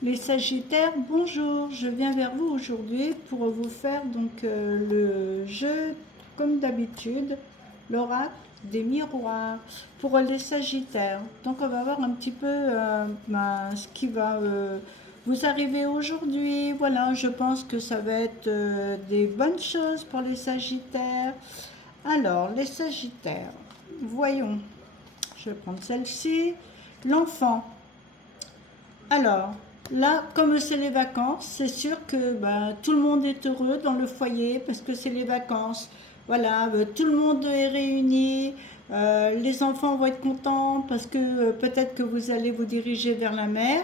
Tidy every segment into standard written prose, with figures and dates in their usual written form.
Les Sagittaires, bonjour, je viens vers vous aujourd'hui pour vous faire le jeu, comme d'habitude, l'oracle des miroirs pour les Sagittaires. Donc on va voir un petit peu ce qui va vous arriver aujourd'hui. Voilà, je pense que ça va être des bonnes choses pour les Sagittaires. Alors, les Sagittaires, voyons, je vais prendre celle-ci. L'enfant. Alors, là, comme c'est les vacances, c'est sûr que tout le monde est heureux dans le foyer parce que c'est les vacances. Voilà, tout le monde est réuni. Les enfants vont être contents parce que peut-être que vous allez vous diriger vers la mer.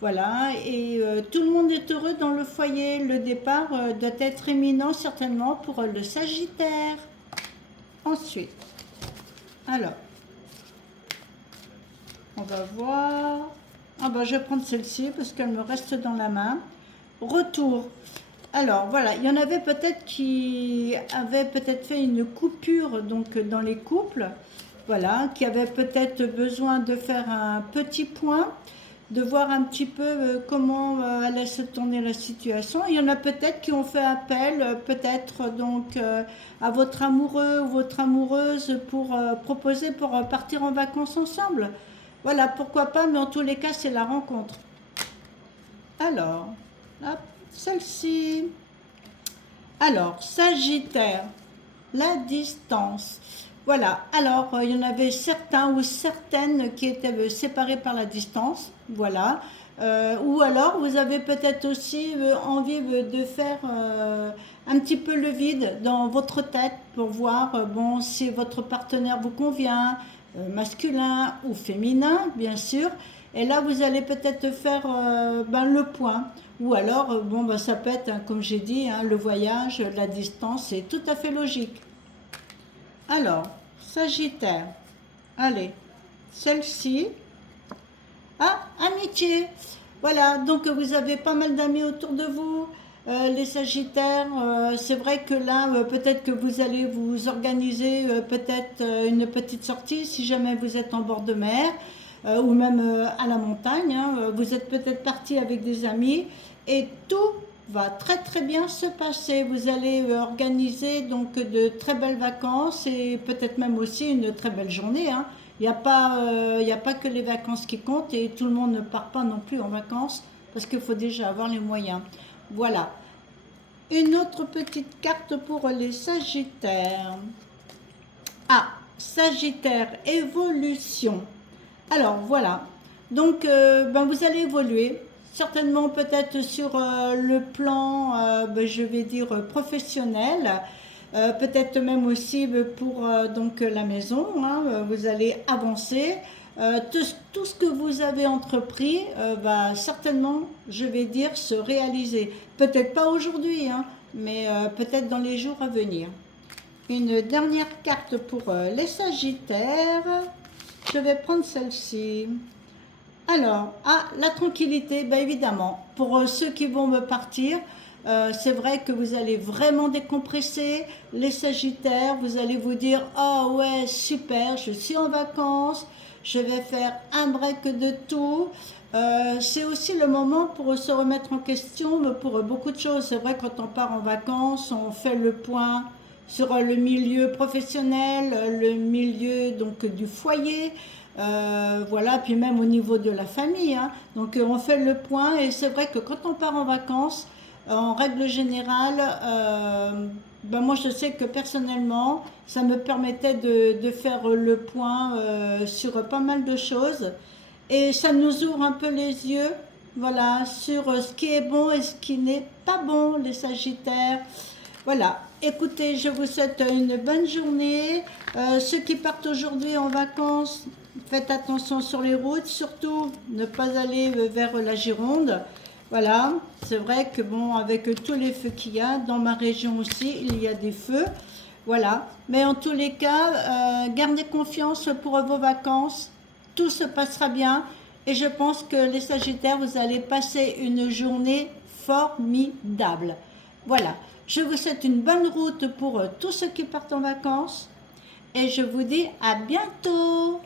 Voilà, et tout le monde est heureux dans le foyer. Le départ doit être éminent certainement pour le Sagittaire. Ensuite, alors, on va voir. Ah ben, je vais prendre celle-ci parce qu'elle me reste dans la main. Retour. Alors voilà, il y en avait peut-être qui avaient peut-être fait une coupure donc dans les couples, voilà, qui avaient peut-être besoin de faire un petit point, de voir un petit peu comment allait se tourner la situation. Il y en a peut-être qui ont fait appel, peut-être à votre amoureux ou votre amoureuse pour proposer pour partir en vacances ensemble. Voilà, pourquoi pas, mais en tous les cas, c'est la rencontre. Alors, hop, celle-ci. Alors, Sagittaire, la distance. Voilà, alors il y en avait certains ou certaines qui étaient séparés par la distance, voilà. Ou alors vous avez peut-être aussi envie de faire un petit peu le vide dans votre tête pour voir bon, si votre partenaire vous convient, masculin ou féminin, bien sûr. Et là, vous allez peut-être faire le point. Ou alors, ça peut être, hein, comme j'ai dit, hein, le voyage, la distance, c'est tout à fait logique. Alors, Sagittaire, allez, celle-ci. Ah, amitié. Voilà, donc vous avez pas mal d'amis autour de vous. Les Sagittaires, c'est vrai que là, peut-être que vous allez vous organiser peut-être une petite sortie si jamais vous êtes en bord de mer ou même à la montagne, hein. Vous êtes peut-être parti avec des amis et tout va très très bien se passer. Vous allez organiser donc de très belles vacances et peut-être même aussi une très belle journée, hein. Il y a pas que les vacances qui comptent et tout le monde ne part pas non plus en vacances parce qu'il faut déjà avoir les moyens. Voilà. Une autre petite carte pour les Sagittaires. Ah, Sagittaire, évolution. Alors voilà, donc vous allez évoluer, certainement peut-être sur le plan, je vais dire, professionnel, peut-être même aussi pour la maison, hein, vous allez avancer. Tout ce que vous avez entrepris va certainement, je vais dire, se réaliser. Peut-être pas aujourd'hui, hein, mais peut-être dans les jours à venir. Une dernière carte pour les Sagittaires. Je vais prendre celle-ci. Alors, la tranquillité, évidemment, pour ceux qui vont me partir, c'est vrai que vous allez vraiment décompresser. Les Sagittaires, vous allez vous dire, oh ouais, super, je suis en vacances, je vais faire un break de tout. C'est aussi le moment pour se remettre en question pour beaucoup de choses. C'est vrai, quand on part en vacances, on fait le point sur le milieu professionnel, le milieu du foyer, voilà, puis même au niveau de la famille, hein. Donc on fait le point et c'est vrai que quand on part en vacances, en règle générale, moi je sais que personnellement, ça me permettait de faire le point sur pas mal de choses et ça nous ouvre un peu les yeux, voilà, sur ce qui est bon et ce qui n'est pas bon, les Sagittaires. Voilà, écoutez, je vous souhaite une bonne journée. Ceux qui partent aujourd'hui en vacances, faites attention sur les routes, surtout ne pas aller vers la Gironde. Voilà, c'est vrai que avec tous les feux qu'il y a, dans ma région aussi, il y a des feux. Voilà, mais en tous les cas, gardez confiance pour vos vacances. Tout se passera bien et je pense que les Sagittaires, vous allez passer une journée formidable. Voilà, je vous souhaite une bonne route pour tous ceux qui partent en vacances et je vous dis à bientôt.